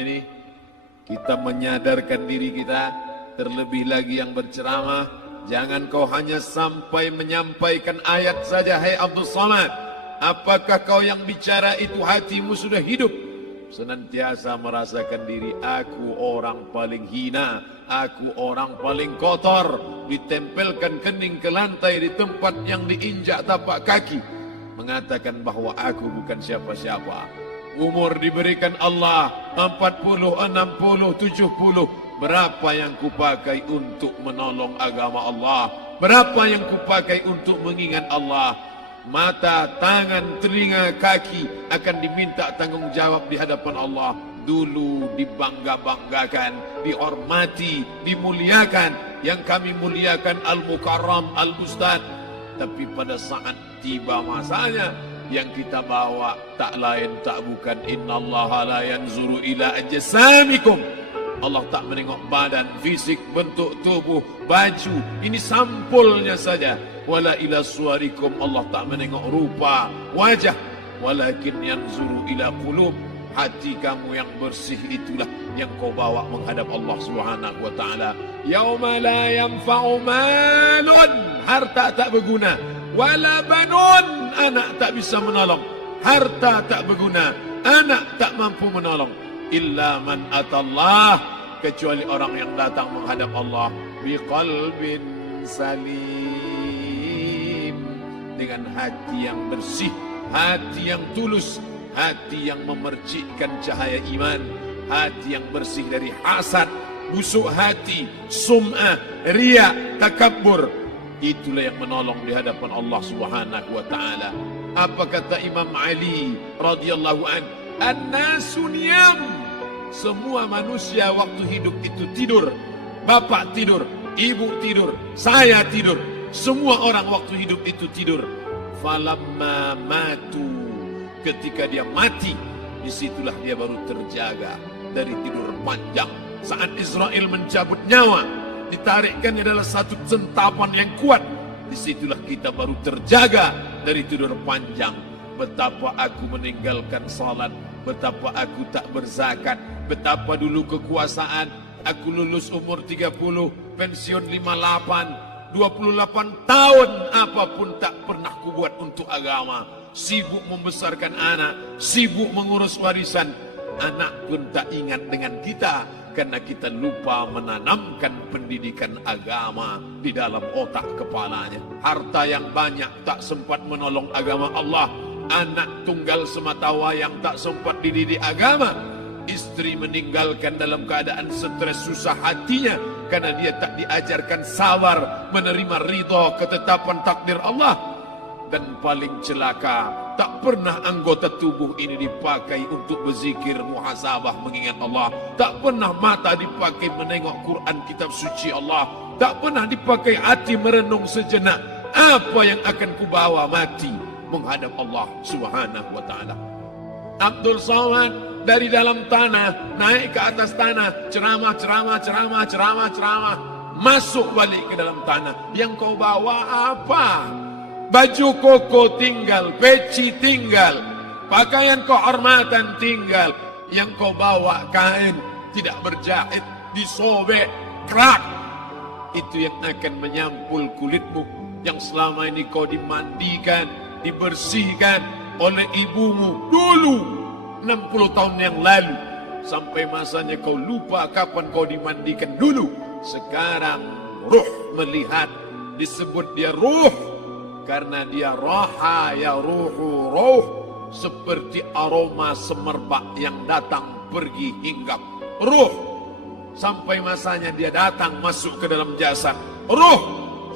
ini kita menyadarkan diri kita, terlebih lagi yang berceramah, jangan kau hanya sampai menyampaikan ayat saja. Hai Abdul Samad, apakah kau yang bicara itu hatimu sudah hidup? Senantiasa merasakan diri, aku orang paling hina, aku orang paling kotor, ditempelkan kening ke lantai di tempat yang diinjak tapak kaki, mengatakan bahwa aku bukan siapa-siapa. Umur diberikan Allah 40, 60, 70. Berapa yang kupakai untuk menolong agama Allah? Berapa yang kupakai untuk mengingat Allah? Mata, tangan, telinga, kaki akan diminta tanggung jawab di hadapan Allah. Dulu dibangga-banggakan, dihormati, dimuliakan. Yang kami muliakan Al-Mukarram, Al-Ustadz. Tapi pada saat tiba masanya, yang kita bawa tak lain tak bukan innallaha la yanzuru ila ajsamikum. Allah tak menengok badan, fisik, bentuk tubuh, baju. Ini sampulnya saja. Wala ila suwarikum, Allah tak menengok rupa, wajah. Walakin yanzuru ila qulub. Hati kamu yang bersih itulah yang kau bawa menghadap Allah Subhanahu wa taala. Yauma la yanfa'u malun, harta tak berguna, wala banun, anak tak bisa menolong, harta tak berguna, anak tak mampu menolong, illa man atallah, kecuali orang yang datang menghadap Allah biqalbin salim, dengan hati yang bersih, hati yang tulus, hati yang memercikkan cahaya iman, hati yang bersih dari hasad, busuk hati, sum'ah, riya, takabbur. Itulah yang menolong di hadapan Allah Subhanahu wa taala. Apa kata Imam Ali radhiyallahu an? An-nasu niyam. Semua manusia waktu hidup itu tidur. Bapak tidur, ibu tidur, saya tidur. Semua orang waktu hidup itu tidur. Falamma matu, ketika dia mati, disitulah dia baru terjaga dari tidur panjang. Saat Israel mencabut nyawa, ditarikkannya adalah satu centapan yang kuat. Disitulah kita baru terjaga dari tidur panjang. Betapa aku meninggalkan salat, betapa aku tak berzakat, betapa dulu kekuasaan. Aku lulus umur 30, pensiun 58, 28 tahun, apapun tak pernah kubuat untuk agama. Sibuk membesarkan anak, sibuk mengurus warisan. Anak pun tak ingat dengan kita, karena kita lupa menanamkan pendidikan agama di dalam otak kepalanya. Harta yang banyak tak sempat menolong agama Allah. Anak tunggal semata wayang tak sempat dididik agama. Istri meninggalkan dalam keadaan stres susah hatinya, karena dia tak diajarkan sabar menerima ridha ketetapan takdir Allah. Dan paling celaka, tak pernah anggota tubuh ini dipakai untuk berzikir, muhasabah, mengingat Allah. Tak pernah mata dipakai menengok Quran, kitab suci Allah. Tak pernah dipakai hati merenung sejenak, apa yang akan kubawa mati menghadap Allah Subhanahu wa taala. Abdul Samad dari dalam tanah naik ke atas tanah, ceramah, masuk balik ke dalam tanah. Yang kau bawa apa? Baju koko tinggal, peci tinggal, pakaian kehormatan tinggal. Yang kau bawa kain tidak berjahit, disobek, kerak. Itu yang akan menyampul kulitmu, yang selama ini kau dimandikan, dibersihkan oleh ibumu dulu 60 tahun yang lalu. Sampai masanya kau lupa kapan kau dimandikan dulu. Sekarang ruh melihat, disebut dia ruh karena dia raha ya ruhu ruh, seperti aroma semerbak yang datang pergi hinggap. Ruh sampai masanya dia datang masuk ke dalam jasad. Ruh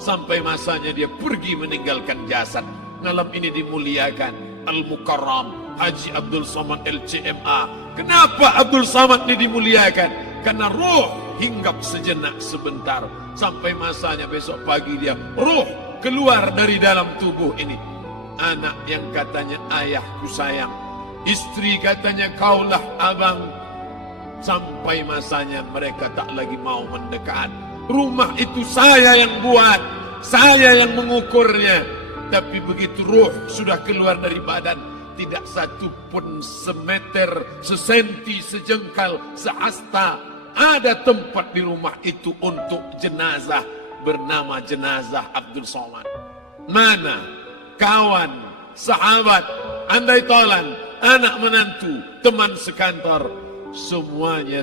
sampai masanya dia pergi meninggalkan jasad. Malam ini dimuliakan Al-Mukarram Haji Abdul Samad LCMA. Kenapa Abdul Samad ini dimuliakan? Karena ruh hinggap sejenak sebentar, sampai masanya besok pagi dia ruh keluar dari dalam tubuh ini. Anak yang katanya ayahku sayang, istri katanya kaulah abang, sampai masanya mereka tak lagi mau mendekat. Rumah itu saya yang buat, saya yang mengukurnya. Tapi begitu ruh sudah keluar dari badan, tidak satu pun semeter, sesenti, sejengkal, sehasta ada tempat di rumah itu untuk jenazah bernama jenazah Abdul Somad. Mana kawan, sahabat, andai tolan, anak menantu, teman sekantor, semuanya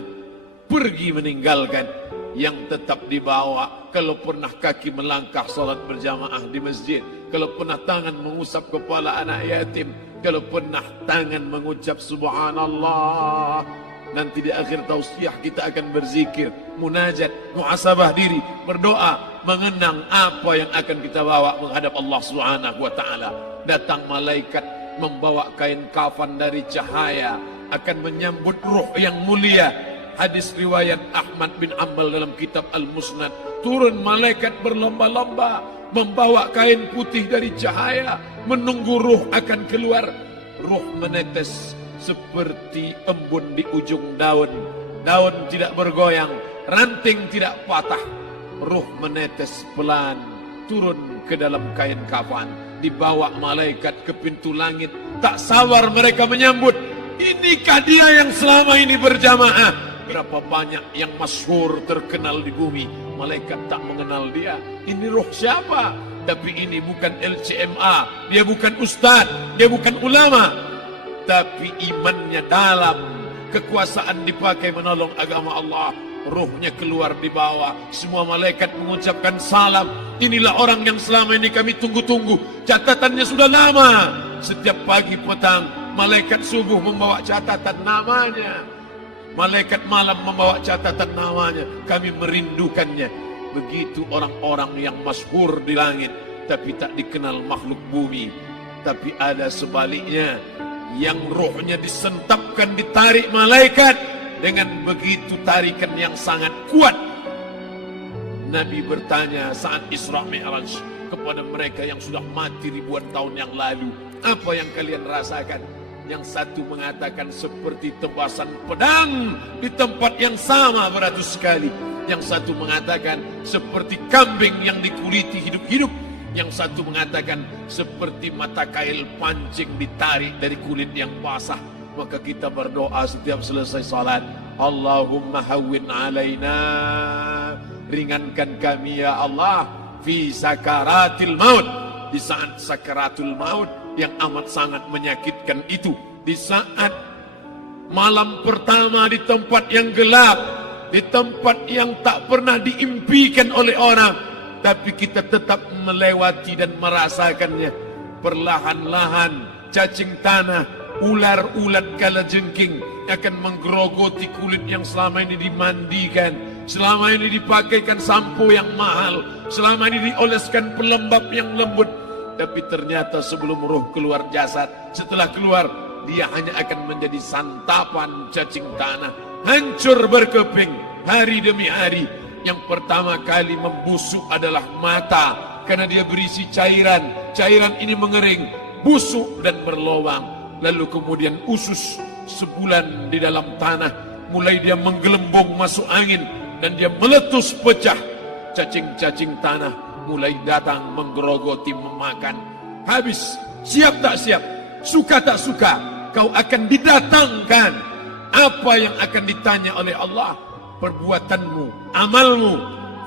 pergi meninggalkan. Yang tetap dibawa, kalau pernah kaki melangkah salat berjamaah di masjid, kalau pernah tangan mengusap kepala anak yatim, kalau pernah tangan mengucap subhanallah. Nanti di akhir tausiah kita akan berzikir, munajat, muhasabah diri, berdoa, mengenang apa yang akan kita bawa menghadap Allah Subhanahu wa taala. Datang malaikat membawa kain kafan dari cahaya, akan menyambut ruh yang mulia. Hadis riwayat Ahmad bin Ambal dalam kitab Al-Musnad, turun malaikat berlomba-lomba membawa kain putih dari cahaya, menunggu ruh akan keluar. Ruh menetes seperti embun di ujung daun. Daun tidak bergoyang, ranting tidak patah. Ruh menetes pelan, turun ke dalam kain kafan, dibawa malaikat ke pintu langit. Tak sabar mereka menyambut. Inikah dia yang selama ini berjamaah? Berapa banyak yang masyhur terkenal di bumi, malaikat tak mengenal dia. Ini roh siapa? Tapi ini bukan LCMA, dia bukan ustaz, dia bukan ulama, tapi imannya dalam, kekuasaan dipakai menolong agama Allah. Ruhnya keluar di bawah, semua malaikat mengucapkan salam. Inilah orang yang selama ini kami tunggu-tunggu, catatannya sudah lama. Setiap pagi petang, malaikat subuh membawa catatan namanya, malaikat malam membawa catatan namanya. Kami merindukannya. Begitu orang-orang yang masyhur di langit, tapi tak dikenal makhluk bumi. Tapi ada sebaliknya, yang rohnya disentapkan, ditarik malaikat dengan begitu tarikan yang sangat kuat. Nabi bertanya saat Isra Mi'raj kepada mereka yang sudah mati ribuan tahun yang lalu, apa yang kalian rasakan? Yang satu mengatakan seperti tebasan pedang di tempat yang sama beratus kali. Yang satu mengatakan seperti kambing yang dikuliti hidup-hidup. Yang satu mengatakan seperti mata kail pancing ditarik dari kulit yang basah. Maka kita berdoa setiap selesai salat, Allahumma hawwin alaina, ringankan kami ya Allah, fi sakaratil maut, di saat sakaratul maut yang amat sangat menyakitkan itu, di saat malam pertama di tempat yang gelap, di tempat yang tak pernah diimpikan oleh orang, tapi kita tetap melewati dan merasakannya. Perlahan-lahan cacing tanah, ular-ulat kalajengking akan menggerogoti kulit yang selama ini dimandikan, selama ini dipakaikan sampo yang mahal, selama ini dioleskan pelembab yang lembut. Tapi ternyata sebelum roh keluar jasad, setelah keluar, dia hanya akan menjadi santapan cacing tanah, hancur berkeping hari demi hari. Yang pertama kali membusuk adalah mata, karena dia berisi cairan. Cairan ini mengering, busuk dan berlubang. Lalu kemudian usus sebulan di dalam tanah, mulai dia menggelembung masuk angin dan dia meletus pecah. Cacing-cacing tanah mulai datang menggerogoti, memakan. Habis, siap tak siap, suka tak suka, kau akan didatangkan. Apa yang akan ditanya oleh Allah? Perbuatanmu, amalmu.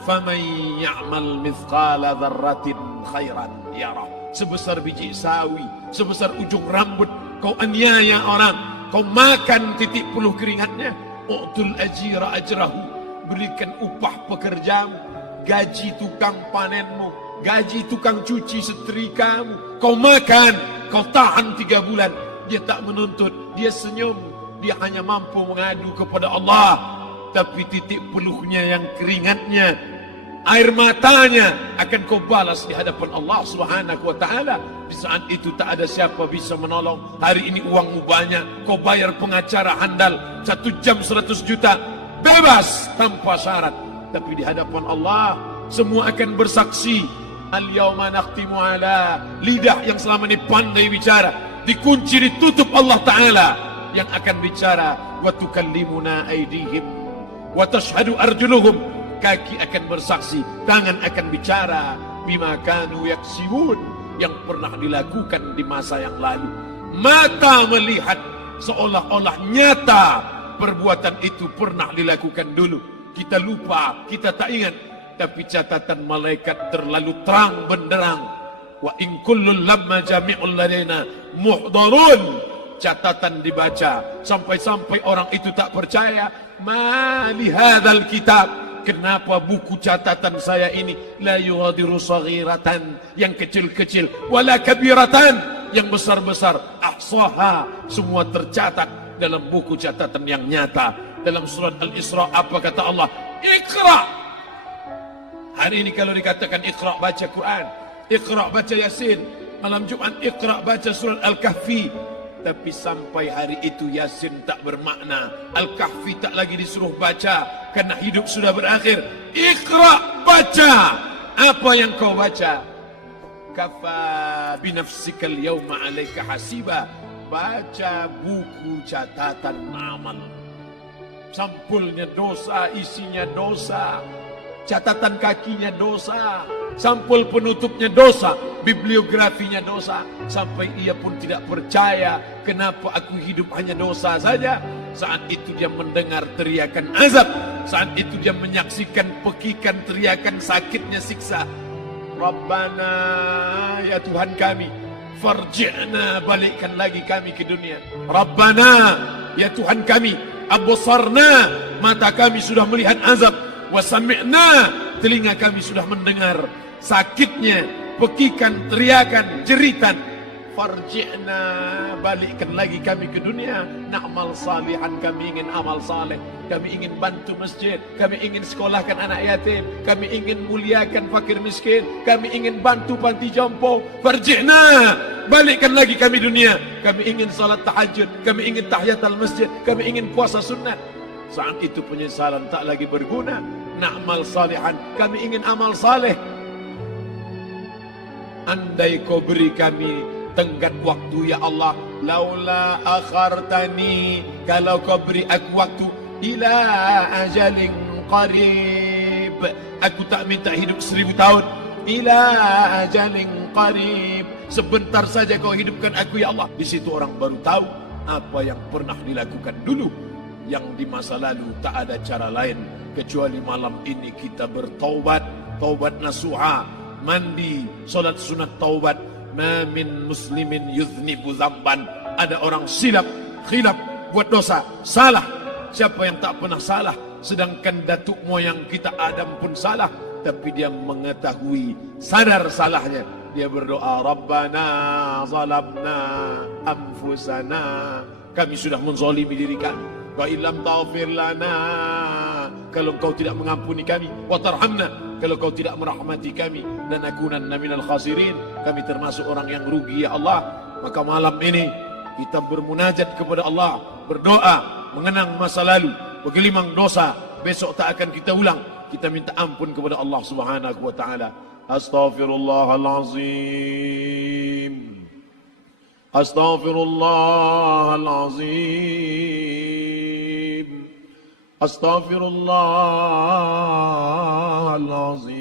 Faman ya'mal mithqala dzarratin khairan yarah. Sebesar biji sawi, sebesar ujung rambut, kau aniaya orang, kau makan titik puluh keringatnya. U'tul ajira ajrahu, berikan upah pekerjamu, gaji tukang panenmu, gaji tukang cuci setrikamu. Kau makan, kau tahan 3 bulan. Dia tak menuntut, dia senyum, dia hanya mampu mengadu kepada Allah. Tapi titik peluhnya yang keringatnya, air matanya akan kau balas di hadapan Allah Subhanahu wa taala. Di saat itu tak ada siapa bisa menolong. Hari ini uangmu banyak, kau bayar pengacara handal 1 jam 100 juta, bebas tanpa syarat. Tapi di hadapan Allah semua akan bersaksi. Al-yawma nakhtimu ala, lidah yang selama ini pandai bicara dikunci, ditutup Allah Ta'ala yang akan bicara. Wa tukallimuna aydihim wa tashhadu arjuluhum, kaki akan bersaksi, tangan akan bicara. Bima kanu yaksibun, yang pernah dilakukan di masa yang lalu. Mata melihat seolah-olah nyata perbuatan itu pernah dilakukan dulu. Kita lupa, kita tak ingat. Tapi catatan malaikat terlalu terang benderang. Wa in kullun lamma jami'ul ladaina muhdarun. Catatan dibaca sampai-sampai orang itu tak percaya. Ma li hadzal kitab, kenapa buku catatan saya ini la yughadiru saghiratan, yang kecil-kecil, wala kabiratan, yang besar-besar, ahsaha, semua tercatat dalam buku catatan yang nyata. Dalam surat Al-Isra apa kata Allah? Iqra. Hari ini kalau dikatakan Iqra baca Quran, Iqra baca Yasin, malam Jumat Iqra baca surat Al-Kahfi. Tapi sampai hari itu Yasin tak bermakna, Al-Kahfi tak lagi disuruh baca, karena hidup sudah berakhir. Iqra, baca. Apa yang kau baca? Kafa binafsikal yawma alaika hasiba. Baca buku catatan amal. Sampulnya dosa, isinya dosa. Catatan kakinya dosa, sampul penutupnya dosa, bibliografinya dosa. Sampai ia pun tidak percaya, kenapa aku hidup hanya dosa saja. Saat itu dia mendengar teriakan azab, saat itu dia menyaksikan pekikan teriakan sakitnya siksa. Rabbana, ya Tuhan kami, farji'na, balikkan lagi kami ke dunia. Rabbana, ya Tuhan kami, absarna, mata kami sudah melihat azab. Wasami'na, telinga kami sudah mendengar sakitnya, pekikan, teriakan, jeritan. Farji'na, balikkan lagi kami ke dunia. Na'mal salihan, kami ingin amal saleh. Kami ingin bantu masjid, kami ingin sekolahkan anak yatim, kami ingin muliakan fakir miskin, kami ingin bantu panti jompo. Farji'na, balikkan lagi kami dunia. Kami ingin salat tahajud, kami ingin tahiyatul masjid, kami ingin puasa sunnah. Saat itu penyesalan tak lagi berguna. Na'mal salihan, kami ingin amal saleh. Andai kau beri kami tenggat waktu ya Allah, laula akhartani, kalau kau beri aku waktu, ila ajalin qarib, aku tak minta hidup 1000 tahun, ila ajalin qarib, sebentar saja kau hidupkan aku ya Allah. Di situ orang baru tahu apa yang pernah dilakukan dulu, yang di masa lalu tak ada cara lain kecuali malam ini kita bertaubat, taubat nasuha, mandi, solat sunat taubat. Ma min muslimin yuznibu dzamban, ada orang silap, khilaf, buat dosa, salah. Siapa yang tak pernah salah? Sedangkan datuk moyang kita Adam pun salah, tapi dia mengetahui, sadar salahnya. Dia berdoa, Rabbana zalamna anfusana, kami sudah menzalimi diri kami. Wa illam taghfir lana, kalau kau tidak mengampuni kami, wa tarhamna, kalau kau tidak merahmati kami, lanakunanna minal khasirin, kami termasuk orang yang rugi ya Allah. Maka malam ini kita bermunajat kepada Allah, berdoa, mengenang masa lalu, bergelimang dosa, besok tak akan kita ulang. Kita minta ampun kepada Allah Subhanahu wa taala. Astaghfirullahalazim. Astaghfirullahalazim. Astaghfirullahalazim.